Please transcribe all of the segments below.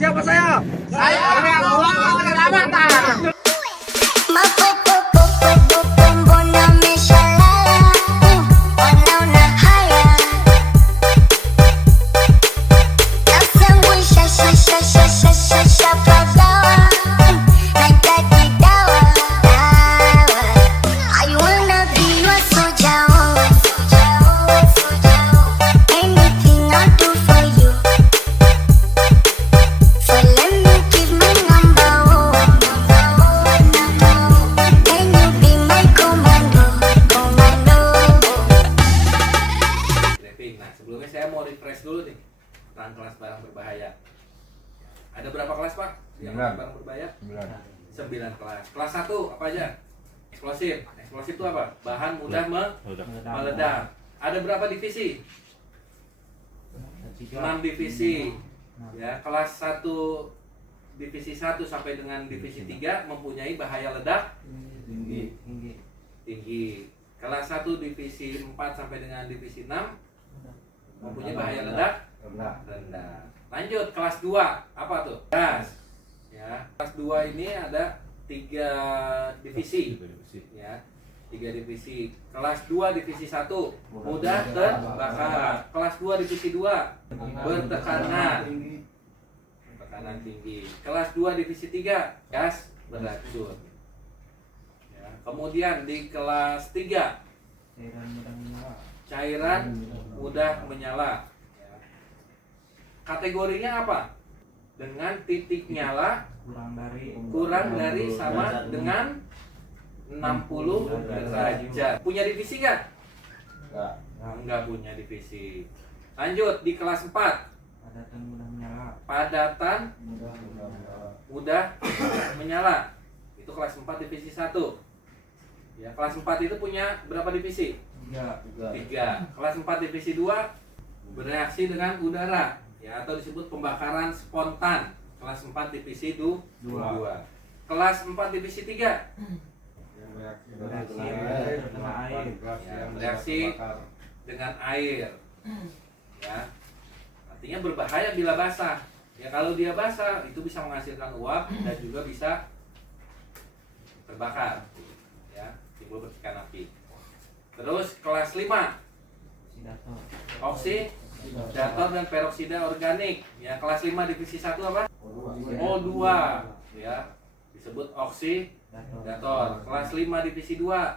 Siapa saya? Saya orang tua penyelamatan. Nah, sebelumnya saya mau refresh dulu nih tentang kelas barang berbahaya. Ada berapa kelas, Pak? Yang barang berbahaya? 9 kelas. Kelas 1 apa aja? Eksplosif. Eksplosif itu apa? Bahan mudah meledak. Ada berapa divisi? 6 divisi. Ya, kelas 1 divisi 1 sampai dengan divisi 3 mempunyai bahaya ledak tinggi. Kelas 1 divisi 4 sampai dengan divisi 6 mempunyai bahaya ledak rendah. Lanjut kelas 2 apa tuh? Gas. Ya, kelas 2 ini ada 3 divisi. Ya, 3 divisi. Kelas 2 divisi 1 mudah terbakar. Kelas 2 divisi 2 bertekanan tinggi. Kelas 2 divisi 3 gas beracun. Ya, kemudian di kelas 3 cairan mudah menyala. Ya. Kategorinya apa? Dengan titik nyala kurang dari sama dengan 60 derajat. Punya divisi nggak? Enggak punya divisi. Lanjut di kelas 4. Padatan mudah menyala. Itu kelas 4 divisi 1. Ya, kelas 4 itu punya berapa divisi? 3. Kelas 4 divisi 2 bereaksi dengan udara, ya, atau disebut pembakaran spontan. Kelas 4 divisi 2. Kelas 4 divisi 3 bereaksi dengan air. Ya. Artinya berbahaya bila basah. Ya, kalau dia basah itu bisa menghasilkan uap dan juga bisa terbakar. Ya, timbul percikan api. Terus kelas 5 oksidator dan peroksida organik. Ya, kelas 5 divisi 1 apa? O2. Ya, disebut oksidator. Kelas 5 divisi 2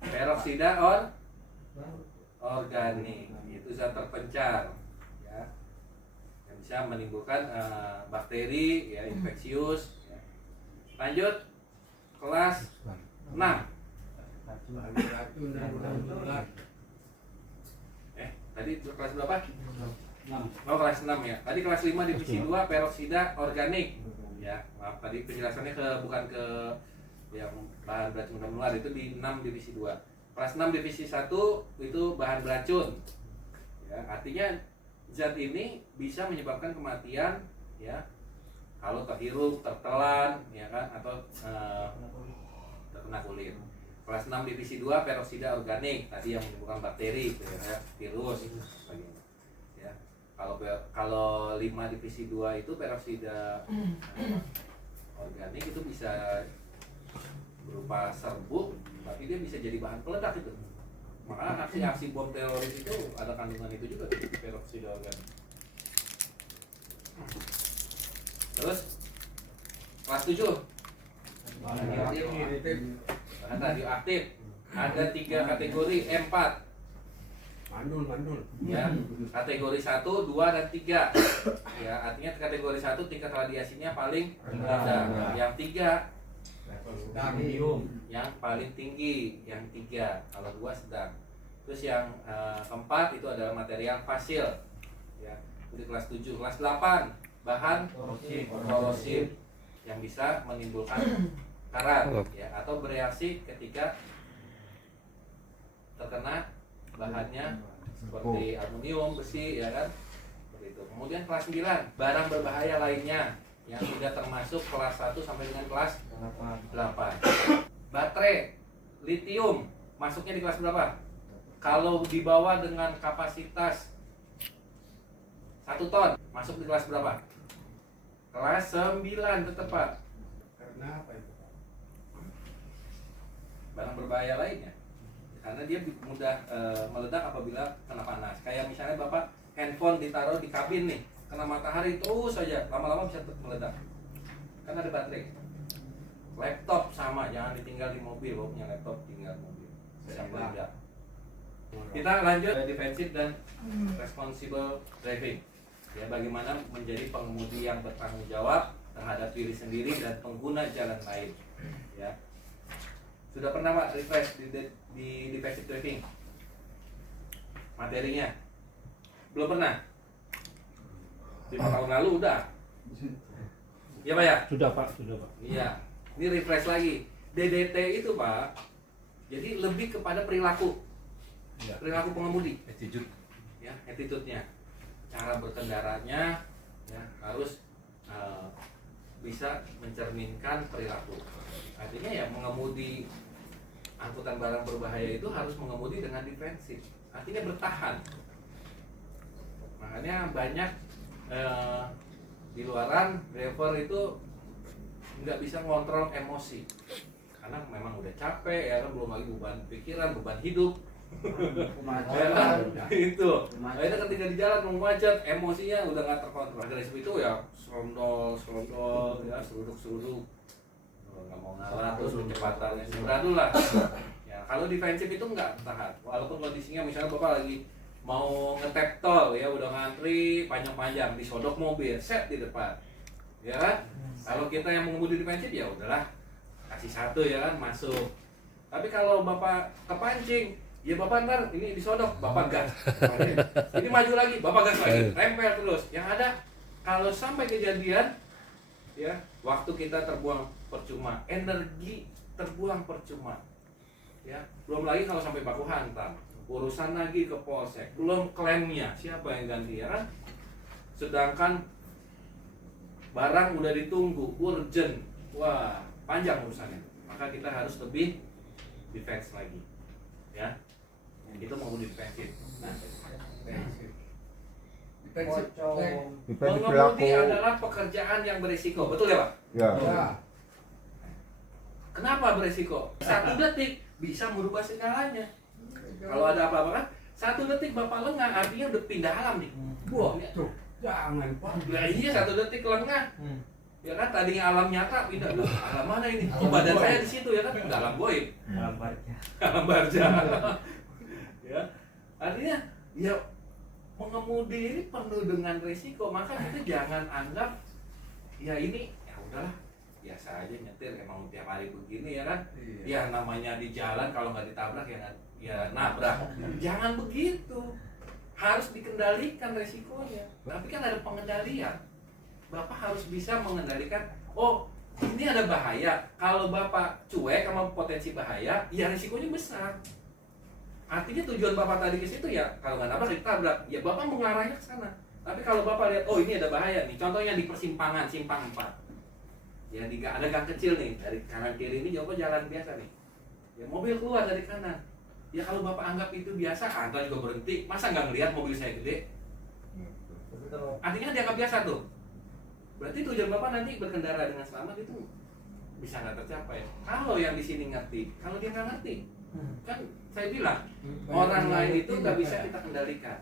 peroksida organik. Itu zat terpencar, ya, yang bisa menimbulkan bakteri, ya, infeksius. Ya. Lanjut kelas 6. Tadi kelas berapa? 6. Oh, kelas 6 ya. Tadi kelas 5 divisi 2 peroksida organik. Ya, maaf tadi penjelasannya bukan ke yang bahan beracun menular, itu di 6 divisi 2. Kelas 6 divisi 1 itu bahan beracun. Ya, artinya zat ini bisa menyebabkan kematian, ya, kalau terhirup, tertelan, ya kan, atau terkena kulit. Kelas 6 divisi 2 peroksida organik, tadi yang menimbulkan bakteri, ya, virus, sebagainya. Ya. Kalau 5 divisi 2 itu peroksida organik itu bisa berupa serbuk, tapi dia bisa jadi bahan peledak itu. Maka aksi-aksi bom teroris itu ada kandungan itu juga, peroksida organik. Terus kelas 7 bahan radioaktif. Ada 3 kategori, M4. Mandul. Ya, kategori 1, 2, dan 3. Ya, artinya kategori 1 tingkat radiasinya paling rendah. Yang 3 yang paling tinggi, yang 3. Kalau 2 sedang. Terus yang keempat itu adalah material fasil. Ya, di kelas 7. Kelas 8 bahan korosif yang bisa menimbulkan karat, ya, atau bereaksi ketika terkena bahannya seperti aluminium, besi, ya kan, seperti itu. Kemudian kelas 9 barang berbahaya lainnya yang sudah termasuk kelas 1 sampai dengan kelas 8. Baterai litium masuknya di kelas berapa? Kalau dibawa dengan kapasitas 1 ton. Masuk di kelas berapa? Kelas 9 tetap Pak. Karena apa itu? Barang berbahaya lainnya. Karena dia mudah meledak apabila kena panas. Kayak misalnya Bapak handphone ditaruh di kabin nih, kena matahari terus saja, lama-lama bisa meledak. Kan ada baterai. Laptop sama, jangan ditinggal di mobil. Bapak punya laptop tinggal di mobil. Bisa meledak. Kita lanjut ke defensif dan responsible driving. Ya, bagaimana menjadi pengemudi yang bertanggung jawab terhadap diri sendiri dan pengguna jalan lain. Ya. Sudah pernah Pak refresh di defensive driving? Materinya? Belum pernah? 5 tahun lalu udah? Iya Pak ya? Sudah Pak, sudah Pak. Iya. Ini refresh lagi. DDT itu Pak, jadi lebih kepada perilaku. Ya. Perilaku pengemudi. Attitude. Ya, attitude-nya. Cara berkendaranya ya, harus bisa mencerminkan perilaku. Artinya ya mengemudi angkutan barang berbahaya itu harus mengemudi dengan defensif. Artinya bertahan. Makanya banyak di luaran driver itu nggak bisa ngontrol emosi karena memang udah capek ya kan, belum lagi beban pikiran, beban hidup. Itu akhirnya ketika di jalan mau macet, emosinya udah nggak terkontrol. Agresif itu ya serondol ya, seruduk nggak mau ngalah, terus kecepatannya sembrandul lah ya. Kalau defensif itu nggak tahan walaupun kondisinya misalnya Bapak lagi mau ngetap tol ya, udah ngantri panjang-panjang, disodok mobil set di depan ya kan. Kalau kita yang mengemudi defensif ya udahlah, kasih 1 ya kan, masuk. Tapi kalau Bapak kepancing, ya Bapak ntar ini disodok, Bapak gas. Ini maju lagi, Bapak gas lagi, rempel terus. Yang ada kalau sampai kejadian, ya waktu kita terbuang percuma, energi terbuang percuma. Ya, belum lagi kalau sampai baku hantam, urusan lagi ke polsek, belum klaimnya siapa yang ganti ya kan. Sedangkan barang udah ditunggu, urgent, wah panjang urusannya. Maka kita harus lebih defense lagi, ya. Itu mau defensif. Nah, mengemudi adalah pekerjaan yang berisiko, betul ya Pak? Ya. Ya. Kenapa berisiko? 1 detik bisa merubah segalanya. Kalau ada apa-apa kan, 1 detik Bapak lengah, artinya udah pindah alam nih. Wah, tuh. Jangan, Pak. Nah, iya 1 detik lengah. Ya kan tadinya alam nyata pindah, alam mana ini? Oh, badan saya di situ ya kan, udah alam goib. Alam barca. Alam barca. Ya. Artinya ya pengemudi ini penuh dengan risiko, maka kita jangan anggap ya ini ya udahlah biasa aja nyetir, emang tiap hari begini ya kan. Ya namanya di jalan kalau nggak ditabrak ya nabrak. Jangan begitu. Harus dikendalikan resikonya. Tapi kan ada pengendalian. Bapak harus bisa mengendalikan, oh ini ada bahaya. Kalau Bapak cuek sama potensi bahaya, ya risikonya besar. Artinya tujuan Bapak tadi ke situ ya, kalau nggak nabrak ditabrak, ya Bapak mengarahnya ke sana. Tapi kalau Bapak lihat, oh ini ada bahaya nih, contohnya di persimpangan, simpang 4. Ya ada gang kecil nih, dari kanan kiri ini Bapak jalan biasa nih. Ya mobil keluar dari kanan. Ya kalau Bapak anggap itu biasa, Anda juga berhenti, masa nggak ngelihat mobil saya gede? Artinya dianggap biasa tuh. Berarti tujuan Bapak nanti berkendara dengan selamat itu bisa nggak tercapai. Kalau yang di sini ngerti, kalau dia nggak ngerti, kan saya bilang orang lain itu nggak bisa kita kendalikan.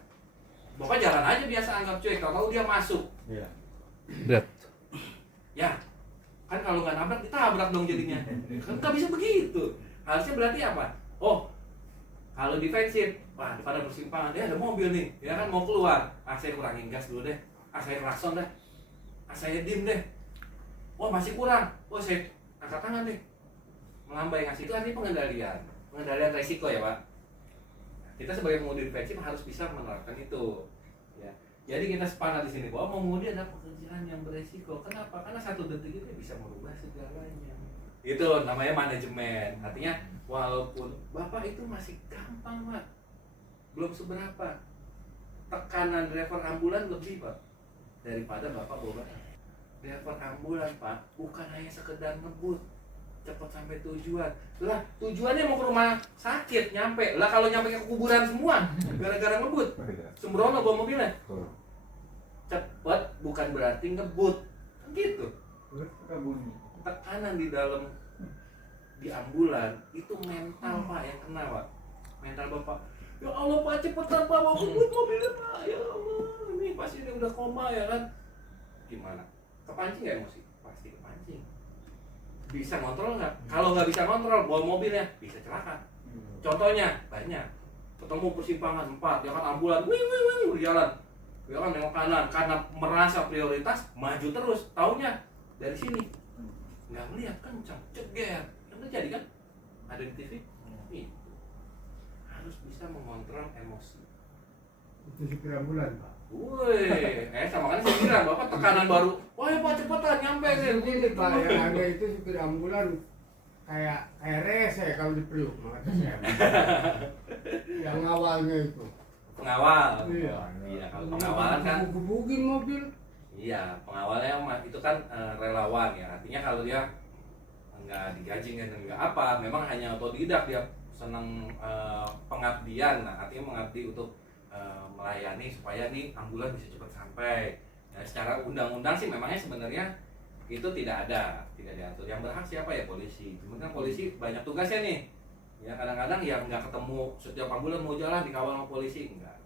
Bapak jalan aja biasa anggap cuek, kalau dia masuk, ya kan kalau nggak nabrak ditabrak dong jadinya. Kan nggak bisa begitu. Harusnya berarti apa? Oh, kalau defensif, wah pada persimpangan dia ada mobil nih, ya kan mau keluar, saya kurangin gas dulu deh, saya klakson deh, saya dim deh, wah masih kurang, wah saya angkat tangan deh, melambai ngasih. Itu artinya pengendalian resiko ya Pak. Kita sebagai pengemudi defensif harus bisa menerapkan itu. Ya. Jadi kita sepakat di sini bahwa mengemudi adalah pekerjaan yang beresiko. Kenapa? Karena 1 detik itu bisa merubah segalanya. Itu namanya manajemen. Artinya walaupun Bapak itu masih gampang Pak, belum seberapa, tekanan driver ambulan lebih Pak daripada Bapak bawa. Driver ambulan Pak bukan hanya sekedar ngebut cepat sampai tujuan. Lah tujuannya mau ke rumah sakit, nyampe. Lah kalau nyampe ke kuburan semua gara-gara ngebut, sembrono bawa mobilnya. bukan berarti ngebut. Gitu. Tekanan di dalam di ambulan itu mental Pak yang kena Pak. Mental Bapak. Ya Allah Pak, cepetan Pak, mau ngebut mobilnya Pak. Ya Allah, ini pasti dia udah koma ya kan. Gimana? Kepancing nggak emosi? Pasti kepancing. Bisa ngontrol nggak? Kalau nggak bisa ngontrol, bawa mobilnya bisa celaka. Contohnya banyak. Ketemu persimpangan 4, ya kan ambulan, wing berjalan. Ya kan nengok kanan, karena merasa prioritas maju terus. Taunya dari sini nggak melihat kencang, ceger. Yang terjadi kan? Ada di TV. Itu harus bisa mengontrol emosi. Itu supir ambulan Pak. Woi, sama kan saya bilang Bapak tekanan baru. Wah Pak cepetan nyampe nih. Ini Pak yang ada itu supir ambulan kayak rese kalau di Priuk kata saya. Yang awalnya itu. Pengawal. Iya. Iya, kalau pengawalan kan. Gebukin mobil. Iya, pengawalnya itu kan relawan ya. Artinya kalau dia nggak digaji kan nggak apa, memang hanya otodidak dia senang pengabdian. Nah, artinya mengabdi untuk melayani supaya nih ambulan bisa cepat sampai. Nah, secara undang-undang sih memangnya sebenarnya itu tidak diatur. Yang berhak siapa ya? Polisi. Cuman kan polisi banyak tugasnya nih. Ya kadang-kadang ya nggak ketemu setiap ambulan mau jalan dikawal sama polisi enggak.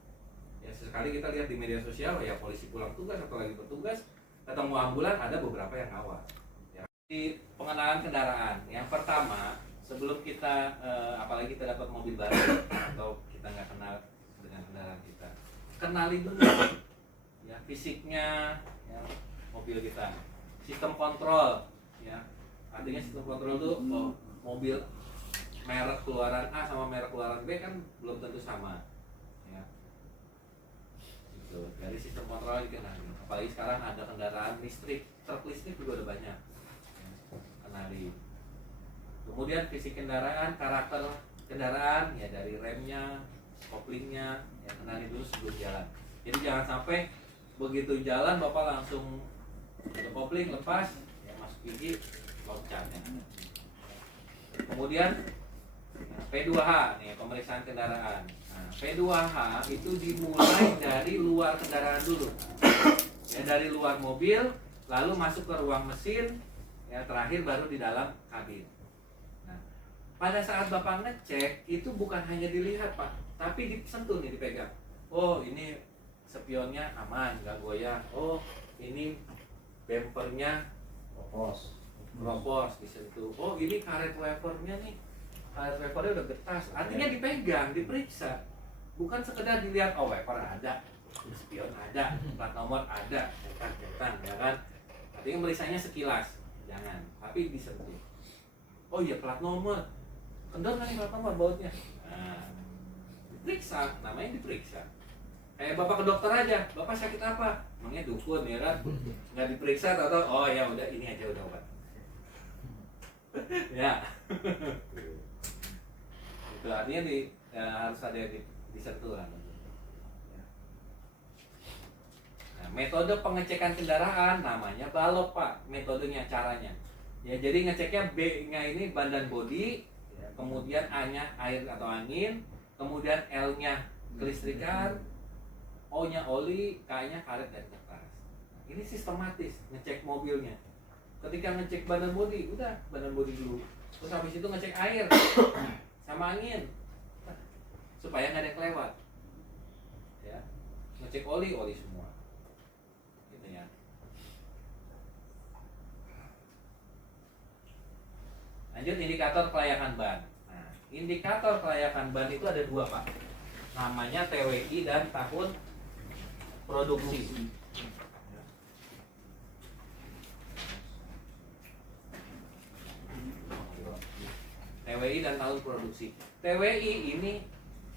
Ya sesekali kita lihat di media sosial ya polisi pulang tugas atau lagi bertugas ketemu ambulan ada beberapa yang ngawal. Ya. Di pengenalan kendaraan yang pertama sebelum kita apalagi kita dapat mobil baru atau kita nggak kenal dengan kendaraan kita, kenali dulu ya fisiknya ya, mobil kita, sistem kontrol ya. Artinya sistem kontrol itu mobil merek keluaran A sama merek keluaran B kan belum tentu sama ya. Gitu. Dari sistem kontrol dikenali. Apalagi sekarang ada kendaraan listrik, truk listrik juga udah banyak ya. Kenali. Kemudian fisik kendaraan, karakter kendaraan ya dari remnya, koplingnya ya kenali dulu sebelum jalan. Jadi jangan sampai begitu jalan Bapak langsung ke kopling lepas ya masuk gigi loncat ya. Kemudian P2H nih pemeriksaan kendaraan. Nah, P2H itu dimulai dari luar kendaraan dulu. Ya dari luar mobil, lalu masuk ke ruang mesin, ya terakhir baru di dalam kabin. Nah, pada saat Bapak ngecek itu bukan hanya dilihat Pak, tapi disentuh nih dipegang. Oh ini spionnya aman, nggak goyah. Oh ini bempernya propos disentuh. Oh ini karet wipernya nih. Karet wipernya udah getas, artinya dipegang, diperiksa, bukan sekedar dilihat oh wiper ada, spion ada, plat nomor ada, centang ya kan, artinya meriksanya sekilas, jangan, tapi disentuh. Oh iya plat nomor, kendor kan plat nomor bautnya, nah, diperiksa, namanya diperiksa. Kayak Bapak ke dokter aja, Bapak sakit apa? Emangnya dukun ya kan, nggak diperiksa atau oh ya udah ini aja udah obat. Ya. Itu artinya harus ada yang disentuh lah. Nah, metode pengecekan kendaraan namanya balok Pak, metodenya caranya. Ya jadi ngeceknya B-nya ini ban dan bodi, ya, kemudian A-nya air atau angin, kemudian L-nya kelistrikan, O-nya oli, K-nya karet dan kertas. Nah, ini sistematis ngecek mobilnya. Ketika ngecek ban dan bodi, udah ban dan bodi dulu. Terus habis itu ngecek air sama angin supaya nggak ada yang kelewat ya, ngecek oli semua gitu ya. Lanjut indikator kelayakan ban. Nah, indikator kelayakan ban itu ada dua Pak, namanya TWI dan tahun produksi. TWI dan tahun produksi. TWI ini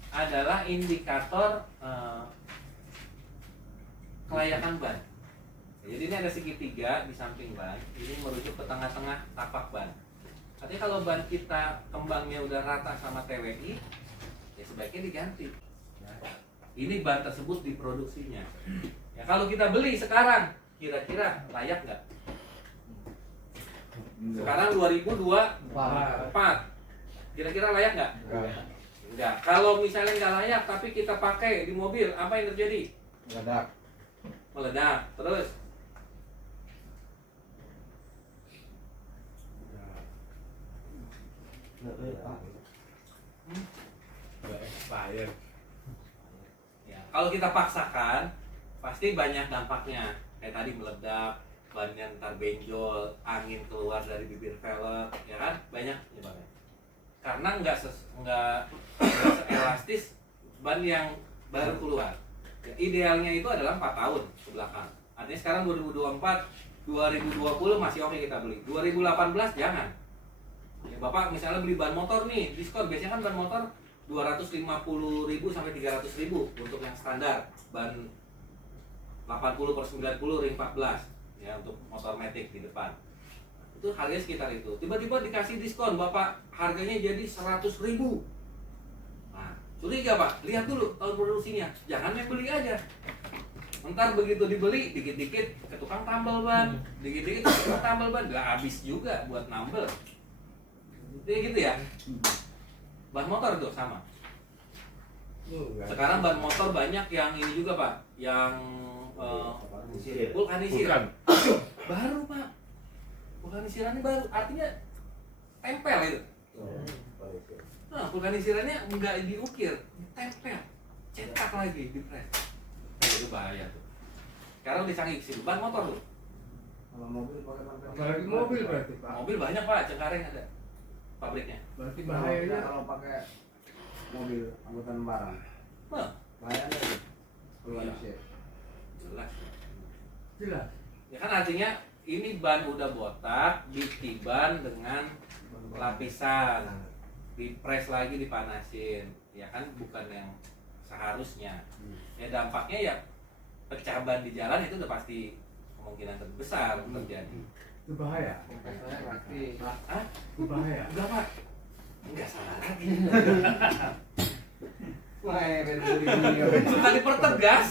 adalah indikator kelayakan ban. Jadi ini ada segitiga di samping ban, ini merujuk ke tengah-tengah tapak ban. Artinya kalau ban kita kembangnya udah rata sama TWI, ya sebaiknya diganti. Ini ban tersebut diproduksinya. Ya kalau kita beli sekarang, kira-kira layak nggak? Sekarang 2024. Kira-kira layak nggak? Enggak. Kalau misalnya nggak layak tapi kita pakai di mobil, apa yang terjadi? Meledak. Meledak. Terus Kalau kita paksakan, pasti banyak dampaknya. Kayak tadi meledak, bannya ntar benjol, angin keluar dari bibir velg, ya kan? Banyak penyebabnya. Karena nggak elastis ban yang baru keluar. Ya, idealnya itu adalah 4 tahun ke belakang. Artinya sekarang 2024, 2020 masih oke kita beli. 2018 jangan. Ya, Bapak misalnya beli ban motor nih, diskon. Biasanya kan ban motor 250.000 sampai 300.000 untuk yang standar. Ban 80/90 ring 14 ya untuk motor matic di depan. Itu harganya sekitar itu. Tiba-tiba dikasih diskon, Bapak harganya jadi 100.000. Nah, curiga Pak, lihat dulu tahun produksinya. Jangan main beli aja. Ntar begitu dibeli, dikit-dikit ke tukang tambal ban, dikit-dikit ke tukang tambal ban, nggak habis juga buat nambel. Jadi gitu ya. Ban motor tuh sama. Sekarang ban motor banyak yang ini juga Pak, yang vulkanisir. Baru Pak. Vulkanisirannya baru, artinya tempel itu. Nah, vulkanisirannya nggak diukir, ditempel, cetak lagi, dipres. Itu bahaya tuh. Sekarang dicanggih sih, ban motor tuh. Kalau mobil pakai ban pelek. Apalagi mobil berarti Pak. Mobil banyak Pak, Cengkareng ada pabriknya. Berarti Bahayanya bahayanya kalau pakai mobil angkutan barang. Nah, Bahayanya itu. Keluar sih. jelas. jelas. Ya kan artinya ini ban udah botak, ditiban dengan lapisan, dipres lagi, dipanasin. Ya kan bukan yang seharusnya. Ya dampaknya ya pecah ban di jalan itu udah pasti kemungkinan terbesar terjadi. Itu bahaya. Saya pasti. Hah? Itu bahaya. Udah Pak, nggak salah lagi. Wah, beli. Suka dipertegas.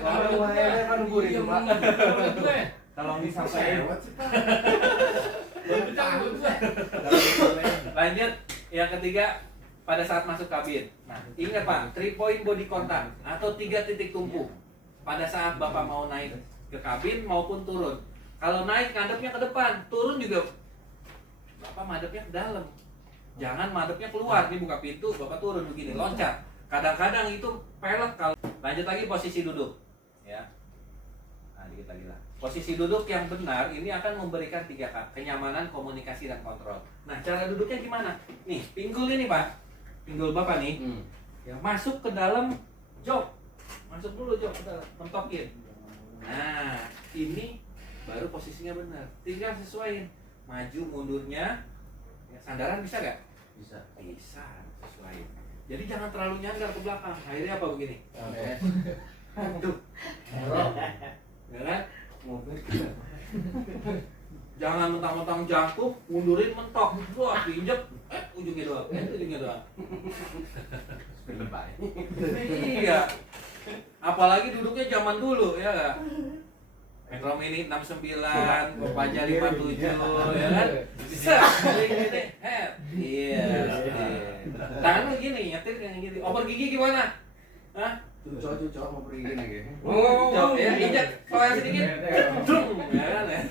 Kalau wahai kan buri itu, Pak. Kalau disampaikan Lanjut, yang ketiga pada saat masuk kabin. Nah, ingat Pak, 3 point body contact atau 3 titik tumpu pada saat Bapak mau naik ke kabin maupun turun. Kalau naik ngadepnya ke depan, turun juga Bapak madepnya ke dalam. Jangan madepnya keluar, ini buka pintu, Bapak turun begini, loncat. Kadang-kadang itu pelek kalau. Lanjut lagi posisi duduk. Ya. Nah, dikit lagi lah. Posisi duduk yang benar ini akan memberikan 3K, kenyamanan, komunikasi, dan kontrol. Nah, cara duduknya gimana? Nih, pinggul ini Pak. Pinggul Bapak nih. Ya, masuk ke dalam jok. Masuk dulu jok ke dalam, mentokin. Nah, ini baru posisinya benar. Tinggal sesuaiin. Maju mundurnya. Ya, sandaran bisa gak? Bisa. Bisa, sesuaiin. Jadi jangan terlalu nyandar ke belakang. Akhirnya apa begini? Tuh. Ya kan? Jangan mentang-mentang jangkuk, mundurin mentok. Wah, diinjek, ujungnya doang. Ujungnya doang. Iya. Apalagi duduknya zaman dulu, ya enggak? Metro Mini 69, Kopaja 57, ya kan? Bisa, gini, iya. Tangan lu gini, nyetir kayak gini. Oper gigi gimana? Hah? Cucok mau pergi gini. Jauh ya, injak soal sedikit. Drum, ya kan ya?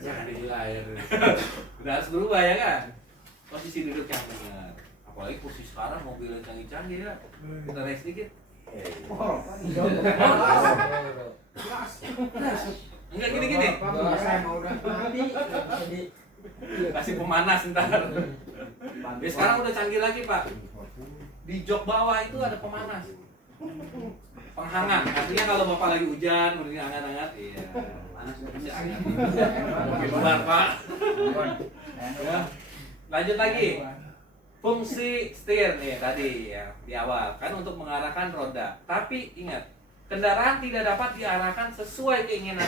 Jangan di layar. Udah harus berubah ya kan? Posisi duduk yang benar. Apalagi kursi sekarang mobil yang canggih-canggih ya. Kita naik sedikit. Enggak gini-gini. Saya mau udah mati. Kasih pemanas ntar. Ya sekarang udah canggih lagi Pak. Di jok bawah itu ada pemanas. Penghangat. Artinya kalau Bapak lagi hujan, udah hangat-hangat, iya. Panas bisa hangat. Mobil luar Pak. Ya. Lanjut lagi. Fungsi setir nih tadi ya di awal kan untuk mengarahkan roda. Tapi ingat, kendaraan tidak dapat diarahkan sesuai keinginan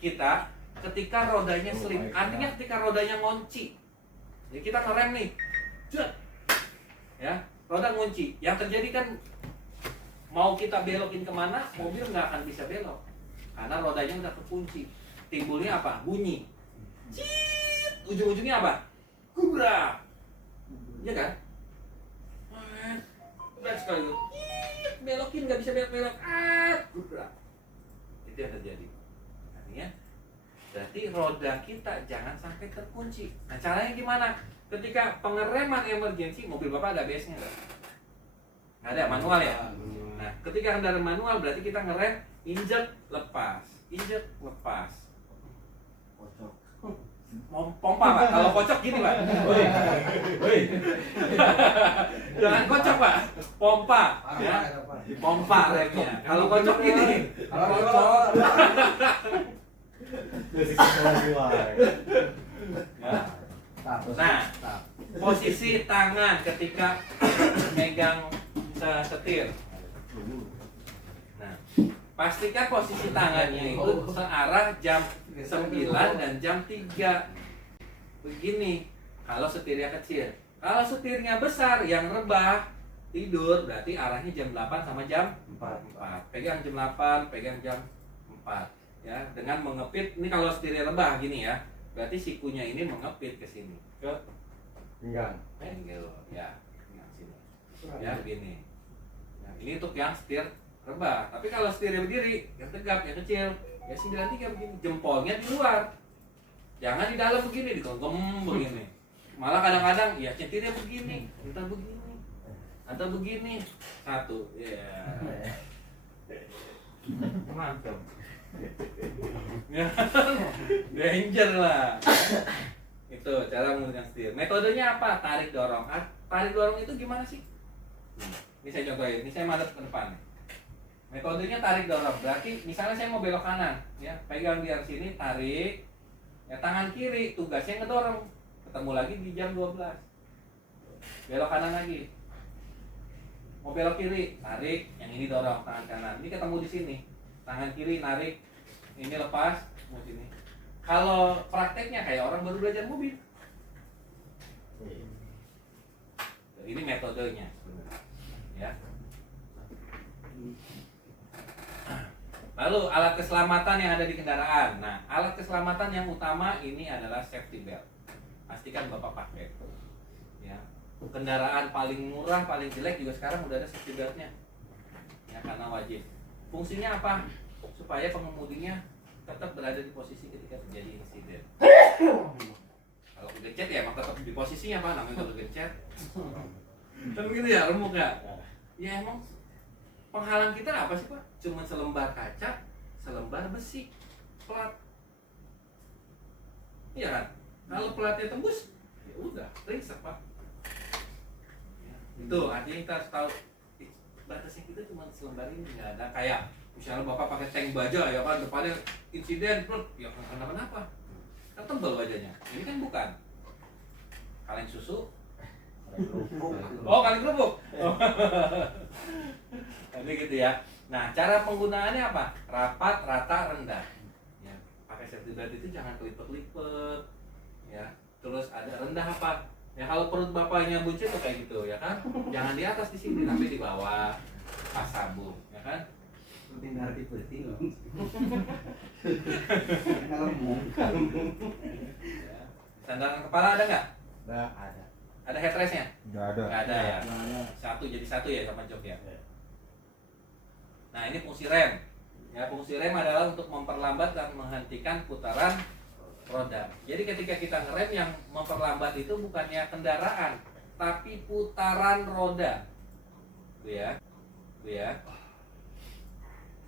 kita ketika rodanya slip. Artinya ketika rodanya ngunci. Jadi kita ngerem nih. Jet. Ya, roda ngunci. Yang terjadi kan mau kita belokin kemana, mobil nggak akan bisa belok karena rodanya udah kekunci. Timbulnya apa? Bunyi. Cit. Ujung-ujungnya apa? Gubrak. Iya kan? Berat sekali tuh. Belokin nggak bisa belok-belok. Gubrak. Itu yang terjadi. Artinya, berarti roda kita jangan sampai terkunci. Nah, caranya gimana? Ketika pengereman emergensi, mobil Bapak ada ABS-nya nggak? Nggak ada manual ya. Nah, ketika kendaraan manual berarti kita ngerem, injek, lepas, injek, lepas. Kocok. Pompa Pak, kalau kocok gini Pak. Woi. Jangan kocok Pak, pompa. Ya. Pompa remnya. Kalau kocok gini. Kalau kocok. Ya. Nah, posisi tangan ketika megang setir. Nah, pastikan posisi tangannya itu searah jam 9 dan jam 3. Begini, kalau setirnya kecil. Kalau setirnya besar yang rebah tidur berarti arahnya jam 8 sama jam 4. Pegang jam 8, pegang jam 4. Ya, dengan mengepit. Ini kalau setirnya rebah gini ya. Berarti sikunya ini mengepit ke sini. Ke Pinggang. angle ya. Nah, sini. Ya, begini. Nah, ini untuk yang setir rebah. Tapi kalau setirnya berdiri, yang tegap, yang kecil, ya 93 begini. Jempolnya di luar. Jangan di dalam begini, digonggong begini. Malah kadang-kadang ya centirnya begini, entah begini, atau begini. Satu, ya. Mantap. Ya, danger lah. Itu cara menggunakan setir. Metodenya apa? Tarik dorong. Tarik dorong itu gimana sih? Ini saya contohin. Ini saya madep ke depan. Metodenya tarik dorong. Berarti misalnya saya mau belok kanan, ya pegang di sini, tarik. Ya tangan kiri tugasnya ngedorong. Ketemu lagi di jam 12. Belok kanan lagi. Mau belok kiri, tarik. Yang ini dorong tangan kanan. Ini ketemu di sini. Tangan kiri narik, ini lepas, mau sini. Kalau prakteknya kayak orang baru belajar mobil. Ini metodenya sebenarnya. Ya. Lalu alat keselamatan yang ada di kendaraan. Nah, alat keselamatan yang utama ini adalah safety belt. Pastikan Bapak pakai. Ya. Kendaraan paling murah, paling jelek juga sekarang udah ada safety beltnya. Ya, karena wajib. Fungsinya apa? Supaya pengemudinya tetap berada di posisi ketika terjadi insiden. Kalau kegencet ya emang tetap di posisinya Pak, namanya kegencet. Kan gitu ya, remuk ya? Ya emang penghalang kita apa sih Pak? Cuma selembar kaca, selembar besi, plat. Iya kan? Kalau platnya tembus, ya udah, ringsek Pak. Ya, itu artinya kita harus tahu batasnya kita cuma selembar ini, nggak ada kayak misalnya Bapak pakai tank baja ya kan, depannya insiden, ya kenapa-napa. Kan tebal wajahnya. Ini kan bukan. Kaleng susu. Oh, kaleng kerupuk. Oh. Jadi gitu ya. Nah, cara penggunaannya apa? Rapat, rata, rendah. Ya, pakai safety belt itu jangan kelipet-kelipet. Ya, terus ada rendah apa? Ya kalau perut bapaknya buncit tuh kayak gitu ya kan. Jangan di atas di sini tapi di bawah. Pas sabung, ya kan? Seperti narti peti loh. Kalau mau. Ya. Sandaran kepala ada nggak? Nggak ada. Ada headrestnya? Nggak ada. Nggak ada ya. Nggak ada. Satu jadi satu ya sama jok ya. Nah ini fungsi rem. Ya fungsi rem adalah untuk memperlambat dan menghentikan putaran roda. Jadi ketika kita ngerem yang memperlambat itu bukannya kendaraan, tapi putaran roda. Tuh ya. Tuh ya.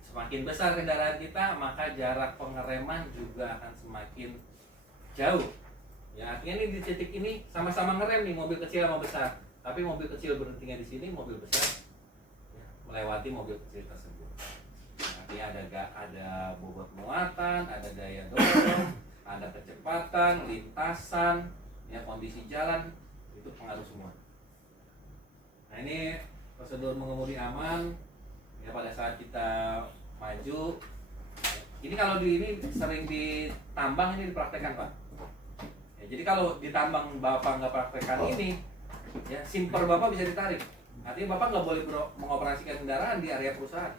Semakin besar kendaraan kita, maka jarak pengereman juga akan semakin jauh. Ya, artinya ini di titik ini sama-sama ngerem nih, mobil kecil sama besar. Tapi mobil kecil berhentinya di sini, mobil besar melewati mobil kecil tersebut. Artinya ada bobot muatan, ada daya dorong, ada kecepatan, lintasan, ya kondisi jalan itu pengaruh semua. Nah ini prosedur mengemudi aman. Ya pada saat kita maju, ini kalau ini sering ditambang, ini dipraktekkan Pak. Ya, jadi kalau ditambang Bapak nggak praktekkan ini, ya simper Bapak bisa ditarik. Artinya Bapak nggak boleh mengoperasikan kendaraan di area perusahaan.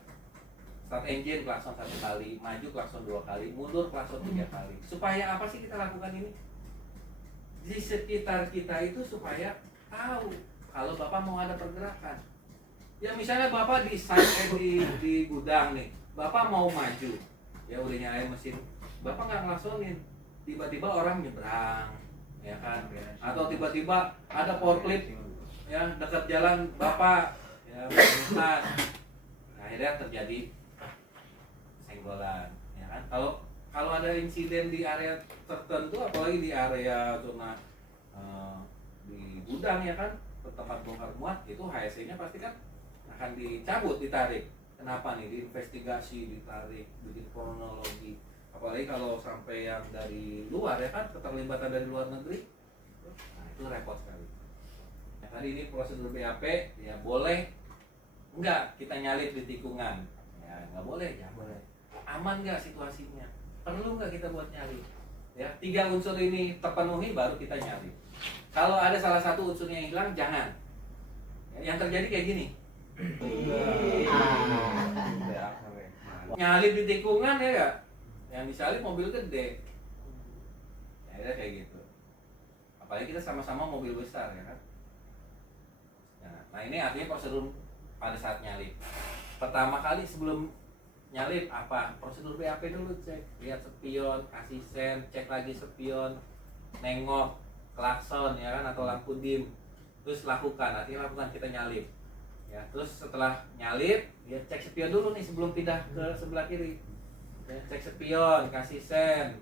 Start engine klakson 1 kali, maju klakson 2 kali, mundur klakson 3 kali. Supaya apa sih kita lakukan ini? Di sekitar kita itu supaya tahu kalau Bapak mau ada pergerakan. Ya misalnya Bapak di gudang nih, Bapak mau maju, ya udah nyalain mesin, Bapak nggak ngelaksonin, tiba-tiba orang nyebrang, ya kan? Atau tiba-tiba ada forklift, ya dekat jalan Bapak, ya ya menemukan. Nah, akhirnya terjadi senggolan, ya kan? Kalau ada insiden di area tertentu, apalagi di area zona di gudang ya kan, tempat bongkar muat, itu HSE-nya pasti kan akan dicabut, ditarik. Kenapa nih? Diinvestigasi, ditarik, bikin kronologi. Apalagi kalau sampai yang dari luar ya kan, keterlibatan dari luar negeri, nah itu repot sekali. Nah, tadi ini prosedur BAP ya boleh enggak kita nyalip di tikungan, ya nggak boleh, ya boleh. Aman nggak situasinya? Perlu nggak kita buat nyalip? Ya 3 unsur ini terpenuhi baru kita nyalip. Kalau ada salah satu unsurnya yang hilang, jangan. Ya, yang terjadi kayak gini. Nyalip di tikungan ya gak? Yang disalip mobil gede. Ya kayak gitu. Apalagi kita sama-sama mobil besar ya kan. Nah ini artinya prosedur pada saat nyalip. Pertama kali sebelum nyalip apa? Prosedur BAP dulu, cek. Lihat spion, kasih sen, cek lagi spion, nengok, klakson ya kan, atau lampu dim. Terus lakukan, artinya lakukan kita nyalip. Ya, terus setelah nyalip, ya cek spion dulu nih sebelum pindah ke sebelah kiri. Ya, cek spion, kasih sen,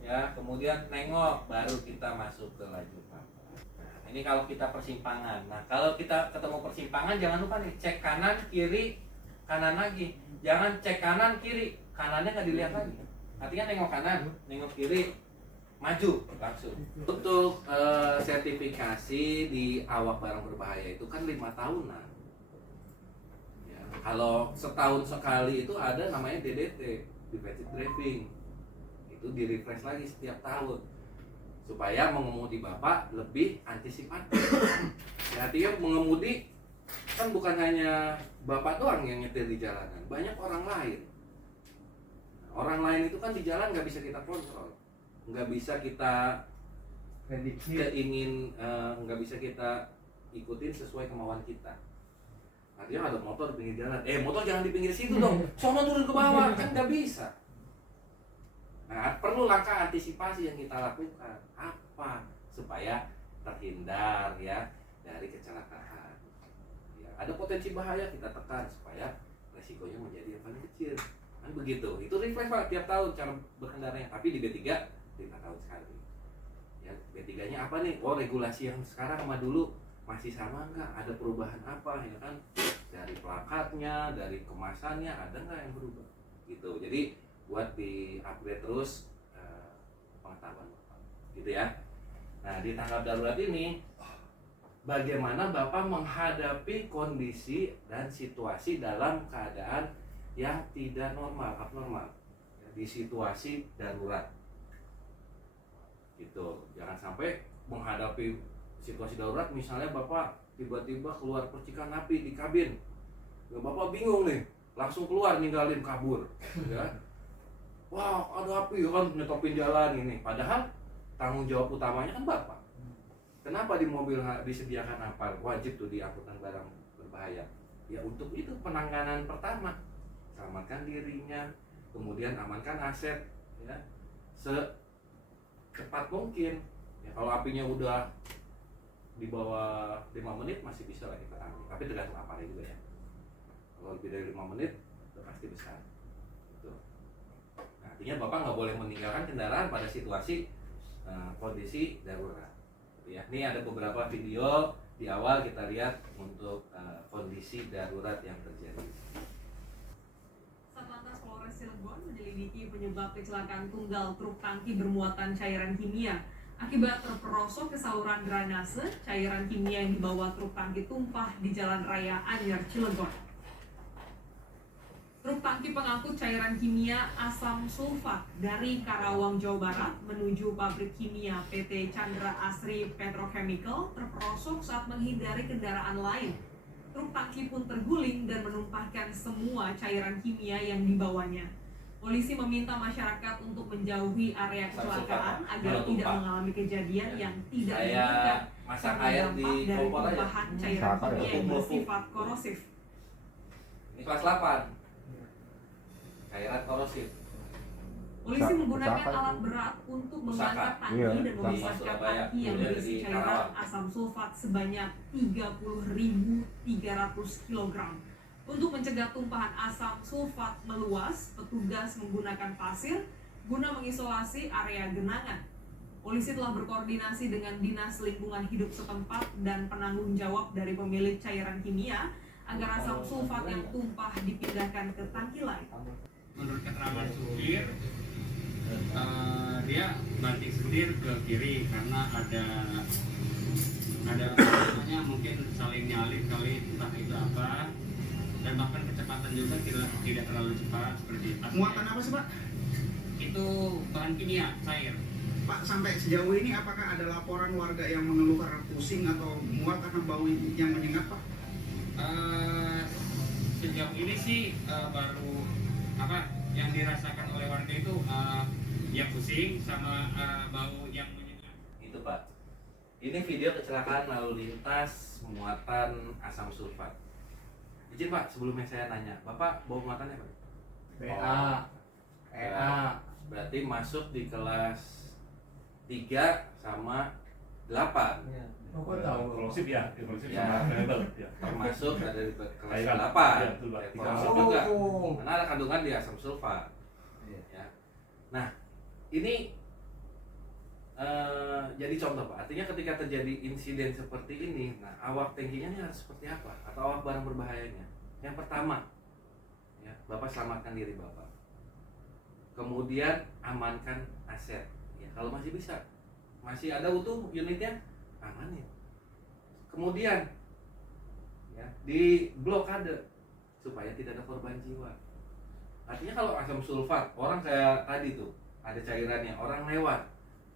ya, kemudian nengok, baru kita masuk ke lajur papas. Nah, ini kalau kita persimpangan. Nah, kalau kita ketemu persimpangan, jangan lupa nih cek kanan, kiri, kanan lagi. Jangan cek kanan, kiri, kanannya nggak dilihat lagi. Artinya nengok kanan, nengok kiri, maju langsung. Untuk sertifikasi di awak barang berbahaya itu kan 5 tahunan. Ya, kalau setahun sekali itu ada namanya DDT, defensive driving. Itu di refresh lagi setiap tahun supaya mengemudi Bapak lebih antisipatif. Ya, artinya mengemudi kan bukan hanya Bapak doang yang nyetir di jalanan, banyak orang lain. Orang lain itu kan di jalan nggak bisa kita kontrol, nggak bisa kita prediksi, nggak bisa kita ikutin sesuai kemauan kita. Artinya ada motor di pinggir jalan, motor jangan di pinggir situ dong, sono turun ke bawah, kan nggak bisa. Nah, perlu langkah antisipasi yang kita lakukan apa supaya terhindar ya dari kecelakaan. Ya, ada potensi bahaya kita tekan supaya resikonya menjadi yang paling kecil. Kan begitu. Itu refresh Pak tiap tahun cara berkendaranya, tapi di B3 5 tahun sekali. Ya, B3-nya apa nih? Oh, regulasi yang sekarang sama dulu masih sama nggak? Ada perubahan apa ya kan? Dari plakatnya, dari kemasannya ada nggak yang berubah? Gitu. Jadi buat di upgrade terus pengetahuan Bapak. Gitu ya. Nah, di tanggap darurat ini bagaimana Bapak menghadapi kondisi dan situasi dalam keadaan yang tidak normal, abnormal, ya, di situasi darurat. Gitu. Jangan sampai menghadapi situasi darurat, misalnya Bapak tiba-tiba keluar percikan api di kabin. Ya, Bapak bingung nih, langsung keluar ninggalin kabur. Ya. Wah, ada api kan nyetopin jalan ini. Padahal tanggung jawab utamanya kan Bapak. Kenapa di mobil disediakan apa? Wajib tuh di angkutan barang berbahaya. Ya untuk itu penanganan pertama. Selamatkan dirinya, kemudian amankan aset, ya. Secepat mungkin. Ya, kalau apinya udah di bawah 5 menit masih bisa lah kita ambil. Tapi tergantung apanya juga ya. Kalau lebih dari 5 menit itu pasti besar. Gitu. Nah, artinya Bapak nggak boleh meninggalkan kendaraan pada situasi kondisi darurat. Ya, ini ada beberapa video di awal kita lihat untuk kondisi darurat yang terjadi. Satlantas Polres Cilegon menyelidiki penyebab kecelakaan tunggal truk tangki bermuatan cairan kimia. Akibat terperosok ke saluran drainase, cairan kimia yang dibawa truk tangki tumpah di Jalan Raya Anyar Cilegon. Truk tangki pengangkut cairan kimia asam sulfat dari Karawang, Jawa Barat menuju pabrik kimia PT Chandra Asri Petrochemical terperosok saat menghindari kendaraan lain. Truk tangki pun terguling dan menumpahkan semua cairan kimia yang dibawanya. Polisi meminta masyarakat untuk menjauhi area kecelakaan agar tidak mengalami kejadian yang tidak diinginkan karena dampak dari tumpahan cairan kimia yang bersifat korosif. Ini kelas 8. Cairan korosif. Polisi menggunakan alat berat untuk mengangkat tangki Iya, dan memisahkan Surabaya. tangki yang Kemudian berisi di cairan Karawang. asam sulfat sebanyak 30.300 kg. Untuk mencegah tumpahan asam sulfat meluas, petugas menggunakan pasir guna mengisolasi area genangan. Polisi telah berkoordinasi dengan Dinas Lingkungan Hidup setempat dan penanggung jawab dari pemilik cairan kimia agar asam sulfat yang tumpah dipindahkan ke tangki lain. Menurut keterangan supir, dia banting setir ke kiri karena ada namanya mungkin saling nyalip kali, entah itu apa, dan bahkan kecepatan juga tidak terlalu cepat seperti itu. Muatan apa sih, Pak? Itu bahan kimia cair. Pak, sampai sejauh ini apakah ada laporan warga yang mengeluh karena pusing atau mual karena bau yang menyengat, Pak? Sejauh ini sih baru apa yang dirasakan oleh warga itu ya pusing sama bau yang menyengat. Itu Pak. Ini video kecelakaan lalu lintas muatan asam sulfat. Izin Pak, sebelumnya saya nanya, Bapak bawa muatannya Pak? BA, EA. Berarti masuk di kelas 3 sama 8. Kok tahu? Korosif ya, korosif Ya. sama variabel. Ya. Termasuk ada di kelas Cairan. 8. Iya, betul, Pak. Ya, Tiga korosif sama juga. Oh. Karena ada kandungan di asam sulfat. Ya. Nah, ini jadi contoh Pak. Artinya ketika terjadi insiden seperti ini, nah awak tangkinya ini harus seperti apa? Atau awak barang berbahayanya? Yang pertama, ya, Bapak selamatkan diri Bapak. Kemudian amankan aset. Ya, kalau masih bisa, masih ada utuh unitnya, amanin. Kemudian, ya, di blokade supaya tidak ada korban jiwa. Artinya kalau asam sulfat, orang kayak tadi tuh ada cairannya, orang lewat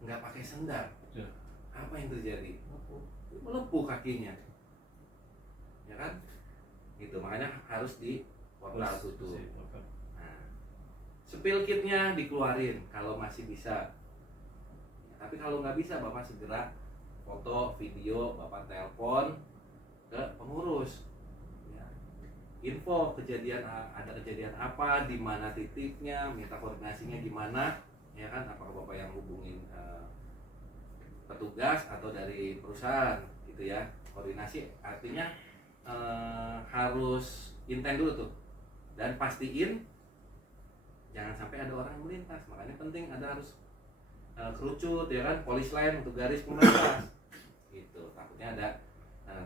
nggak pakai sendal, Ya. apa yang terjadi? Melepuh kakinya, ya kan? Itu makanya harus di portal tutup. Nah, spill kitnya dikeluarin kalau masih bisa. Ya, tapi kalau nggak bisa, Bapak segera foto, video, Bapak telepon ke pengurus. Ya. Info kejadian, ada kejadian apa, di mana titiknya, minta koordinasinya gimana, ya kan? Apakah Bapak yang hubungin petugas atau dari perusahaan, gitu ya? Koordinasi artinya harus intent dulu tuh, dan pastiin jangan sampai ada orang yang melintas. Makanya penting ada harus kerucut, ya kan? Polis line untuk garis pembatas, gitu. Takutnya ada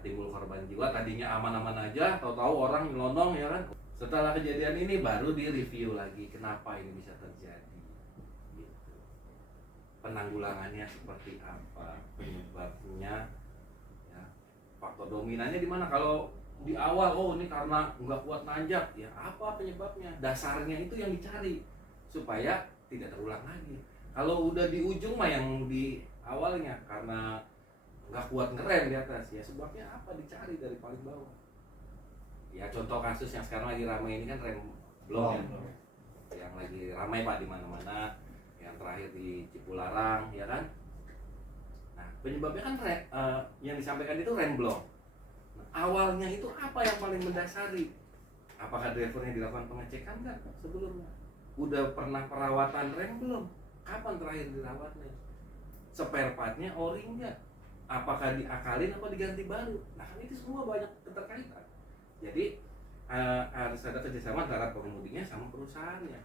timbul korban jiwa, tadinya aman-aman aja, tahu-tahu orang nyelonong, ya kan? Setelah kejadian ini baru direview lagi kenapa ini bisa terjadi, gitu. Penanggulangannya seperti apa, penyebabnya, ya. Faktor dominannya di mana? Kalau di awal, oh ini karena nggak kuat nanjak, ya apa penyebabnya? Dasarnya itu yang dicari supaya tidak terulang lagi. Kalau udah di ujung mah yang di awalnya karena nggak kuat ngerem di atas, ya sebabnya apa, dicari dari paling bawah. Ya contoh kasus yang sekarang lagi ramai ini kan rem blong, ya. Yang lagi ramai Pak di mana-mana, yang terakhir di Cipularang, ya kan? Nah penyebabnya kan yang disampaikan itu rem blong. Nah, awalnya itu apa yang paling mendasari? Apakah drivernya dilakukan pengecekan nggak sebelumnya? Udah pernah perawatan rem belum? Kapan terakhir dirawatnya? Spare partnya ori nggak? Apakah diakalin apa diganti baru? Nah kan itu semua banyak keterkaitan. Jadi harus ada kerjasama antara pengemudinya sama perusahaannya.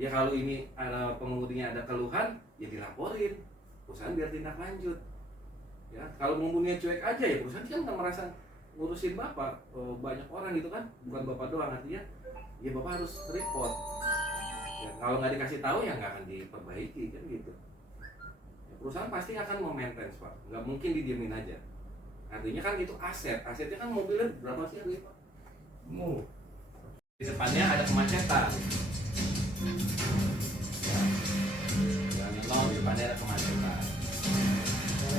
Ya kalau ini pengemudinya ada keluhan, ya dilaporin, perusahaan biar tindak lanjut. Ya kalau pengemudinya cuek aja, ya perusahaan kan nggak merasa ngurusin Bapak, banyak orang gitu kan, bukan Bapak doang, artinya ya Bapak harus report. Ya, kalau nggak dikasih tahu ya nggak akan diperbaiki kan gitu. Ya, perusahaan pasti akan mau-maintenance Pak, nggak mungkin didiemin aja. Artinya kan itu aset, asetnya kan mobilnya berapa sih harganya Pak? Di depannya ada kemacetan. Jangan nol, di depannya ada kemacetan.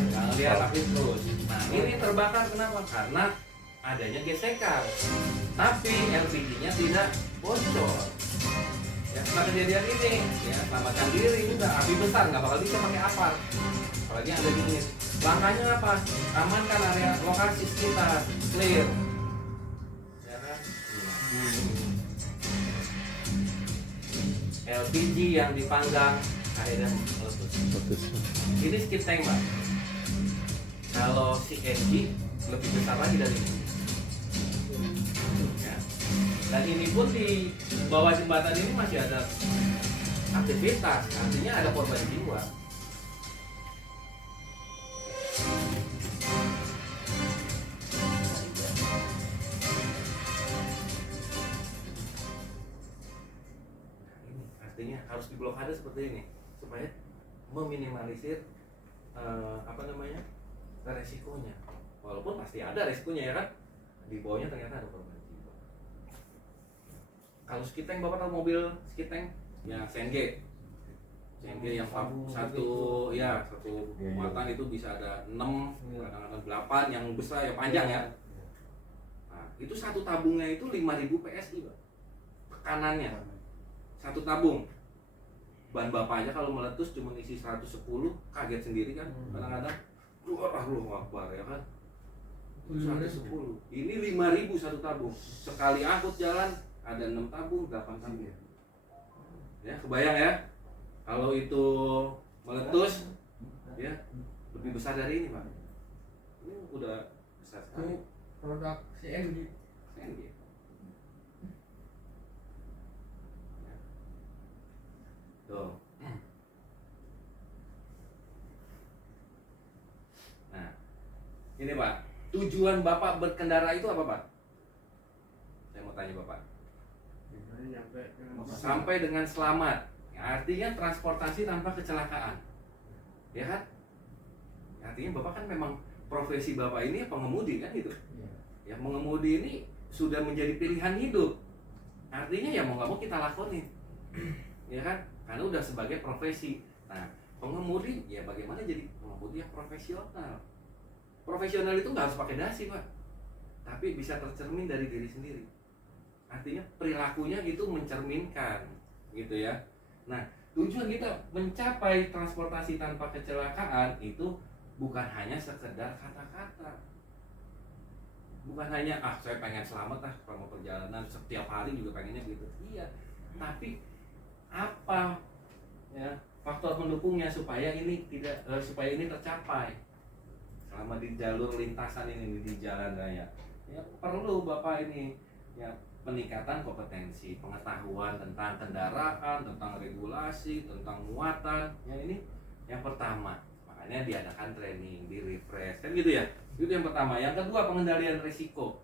Jangan lihat tapi terus. Nah ini terbakar kenapa? Karena adanya gesekan. Tapi LPG-nya tidak bocor. Ya setelah kejadian ini, ya selamatkan diri juga. Api besar nggak bakal bisa pakai apar. Apalagi yang ada dingin. Langkahnya apa? Amankan area lokasi sekitar, clear. Ya kan? LPG yang dipanggang akhirnya meletus. Ini skid tank, Pak. Kalau CNG lebih besar lagi dari ini. Ya. Dan ini pun di bawah jembatan ini masih ada aktivitas, artinya ada korban jiwa. Ini artinya harus diblokade seperti ini supaya meminimalisir resikonya. Walaupun pasti ada resikonya ya kan, di bawahnya ternyata ada korban jiwa. Kalau skid tank, Bapak tahu mobil skid tank ya CNG yang satu muatan itu bisa ada 6, kadang-kadang 8 yang besar yang panjang ya. Nah, itu satu tabungnya itu 5.000 PSI, Pak. Tekanannya satu tabung. Ban Bapak aja kalau meletus cuma isi 110, kaget sendiri kan kadang-kadang. Allahu Akbar ya kan. 110. Ini 5.000 satu tabung. Sekali angkut jalan ada 6 tabung, 8 tabung. Ya, kebayang ya? Kalau itu meletus ya lebih besar dari ini, Pak. Ini udah besar sekali. Itu produk CNG. CNG. Ya. Tuh. Nah, ini Pak, tujuan Bapak berkendara itu apa, Pak? Saya mau tanya Bapak. Sampai dengan selamat. Ya, artinya transportasi tanpa kecelakaan. Ya kan? Artinya Bapak kan memang profesi Bapak ini pengemudi kan itu. Ya, mengemudi ini sudah menjadi pilihan hidup. Artinya ya mau nggak mau kita lakonin. Ya kan? Karena udah sebagai profesi. Nah, pengemudi ya bagaimana jadi pengemudi yang profesional. Profesional itu nggak harus pakai dasi, Pak, tapi bisa tercermin dari diri sendiri. Artinya perilakunya itu mencerminkan gitu ya. Nah, tujuan kita mencapai transportasi tanpa kecelakaan itu bukan hanya sekedar kata-kata, bukan hanya saya pengen selamat selama perjalanan, setiap hari juga pengennya gitu. Iya, tapi apa ya faktor pendukungnya supaya ini tercapai selama di jalur lintasan ini, di jalan raya. Ya perlu Bapak ini ya peningkatan kompetensi, pengetahuan tentang kendaraan, tentang regulasi, tentang muatan. Ya ini yang pertama. Makanya diadakan training, di refresh kan gitu ya. Itu yang pertama. Yang kedua, pengendalian resiko.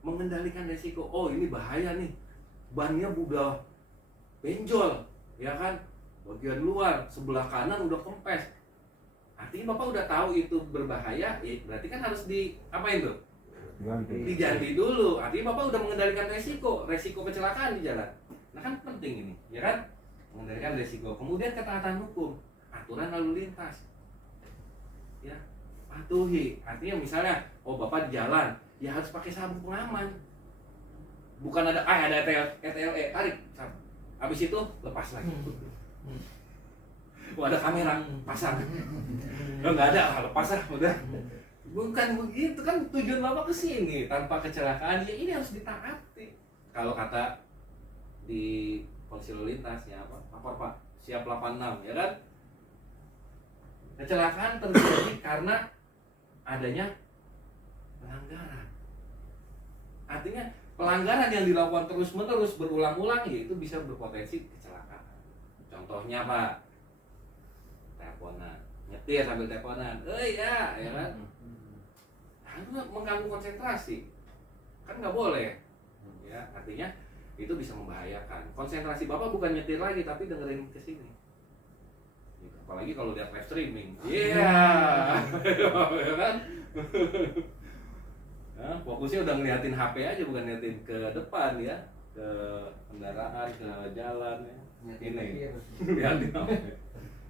Mengendalikan resiko. Oh, ini bahaya nih. Bannya udah benjol, ya kan? Bagian luar, sebelah kanan udah kempes. Artinya Bapak udah tahu itu berbahaya, berarti kan harus apain tuh? Diganti dulu. Artinya Bapak udah mengendalikan resiko kecelakaan di jalan. Nah kan penting ini, ya kan? Mengendalikan resiko. Kemudian ketaatan hukum, aturan lalu lintas. Ya, patuhi. Artinya misalnya, oh Bapak di jalan, ya harus pakai sabuk pengaman. Bukan ada ETLE, tarik. Habis itu lepas lagi. Oh ada kamera, pasang. Nggak ada, lepas lah, udah. Bukan begitu kan, tujuan Bapak ke sini tanpa kecelakaan, ya ini harus ditaati. Kalau kata di polisi lalu lintas ya apa Pak, siap 86 ya kan. Kecelakaan terjadi karena adanya pelanggaran. Artinya pelanggaran yang dilakukan terus-menerus berulang-ulang ya itu bisa berpotensi kecelakaan. Contohnya Pak, teleponan, nyetir sambil teleponan, ya kan? Itu mengganggu konsentrasi, kan nggak boleh. Ya, artinya itu bisa membahayakan. Konsentrasi Bapak bukan nyetir lagi, tapi dengerin ke sini. Apalagi kalau lihat live streaming, ya kan? Nah, fokusnya udah ngeliatin HP aja, bukan ngeliatin ke depan ya, ke kendaraan, ke jalan ya. Ini, lihatin HP.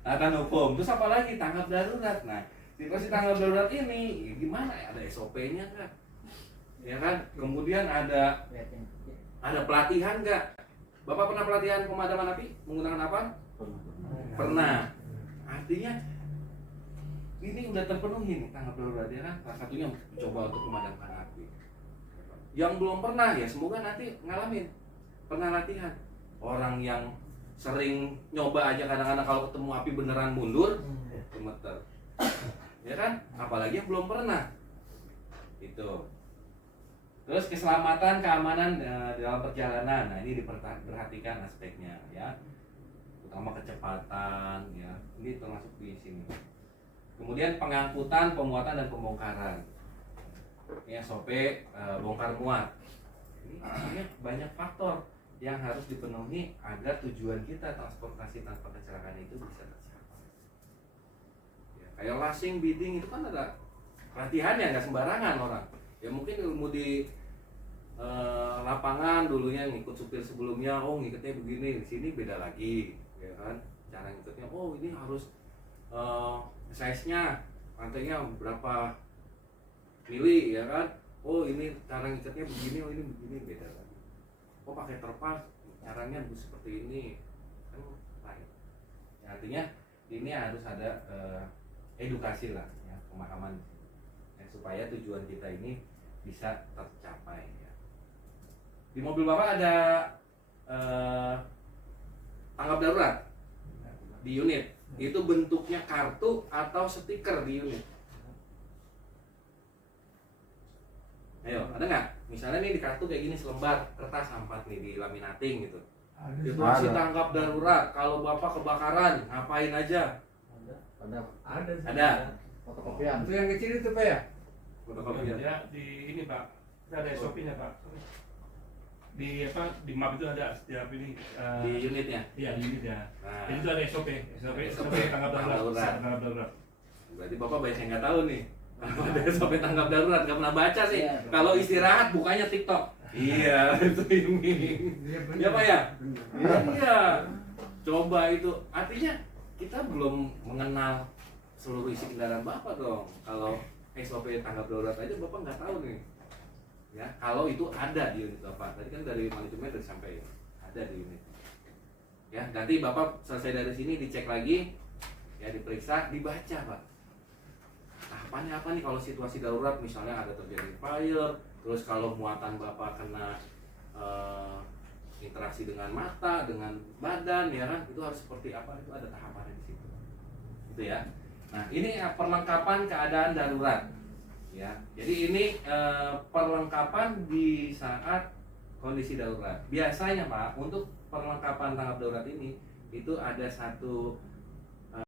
Tatan hukum, terus apa lagi? Tanggap darurat. Nah, situasi tanggap darurat ini gimana ya? Ada SOP-nya kan? Ya kan? Kemudian ada pelatihan nggak? Bapak pernah pelatihan pemadaman api menggunakan apa? Pernah. Artinya ini udah terpenuhi nih tanggap darurat ya kan? Salah satunya coba untuk memadamkan api. Yang belum pernah ya semoga nanti ngalamin. Pernah latihan. Orang yang sering nyoba aja kadang-kadang kalau ketemu api beneran mundur, gemeter. Ya kan? Apalagi yang belum pernah. Itu. Terus keselamatan, keamanan dalam perjalanan. Nah, ini diperhatikan aspeknya ya. Utama kecepatan ya. Ini termasuk di sini. Kemudian pengangkutan, pemuatan dan pembongkaran. Ya, SOP bongkar muat. Ini artinya banyak faktor yang harus dipenuhi agar tujuan kita transportasi tanpa kecelakaan itu bisa tercapai. Ya, kayak lasing, bidding itu kan ada latihannya, nggak sembarangan orang. Ya mungkin ilmu di lapangan dulunya ngikut supir sebelumnya, oh ngikutnya begini, di sini beda lagi, ya kan? Cara ngikutnya, oh ini harus size-nya, rantainya berapa mili, ya kan? Oh ini cara ngikutnya begini, oh ini begini, beda lagi. Oh pakai terpas, caranya seperti ini, kan lain. Ya, artinya ini harus ada edukasi lah, ya, pemahaman, ya, supaya tujuan kita ini bisa tercapai. Ya. Di mobil Bapak ada tanggap darurat di unit. Itu bentuknya kartu atau stiker di unit. Ayo, ada nggak? Misalnya nih di kartu kayak gini selembar kertas A4 nih di laminating gitu. Itu masih tanggap darurat. Kalau Bapak kebakaran, ngapain aja? Ada. Fotokopian. Itu yang kecil itu Pak ya? Fotokopian. Ya di ini Pak, kita ada SOP-nya Pak. Di apa di map itu ada setiap ini Di unitnya. iya di unit ya. Nah, Itu ada SOP tanggap darurat. Berarti Bapak banyak yang nggak tahu nih. Kalau ada SOP tanggap darurat nggak pernah baca sih. Kalau istirahat bukanya TikTok. Iya, itu ini. Ya Pak ya? Iya. Coba itu. Artinya kita belum mengenal seluruh isi kendaraan Bapak dong. Kalau SOP tanggap darurat aja Bapak nggak tahu nih. Ya, kalau itu ada di unit Bapak. Tadi kan dari manajemen udah disampaikan ada di unit. Ya, nanti Bapak selesai dari sini dicek lagi, ya diperiksa, dibaca Pak. Tahapannya apa nih kalau situasi darurat, misalnya ada terjadi fire, terus kalau muatan Bapak kena interaksi dengan mata, dengan badan, ya kan, itu harus seperti apa, itu ada tahapannya di situ. Itu ya. Nah, ini perlengkapan keadaan darurat. Ya, jadi ini perlengkapan di saat kondisi darurat. Biasanya Pak, untuk perlengkapan tanggap darurat ini itu ada satu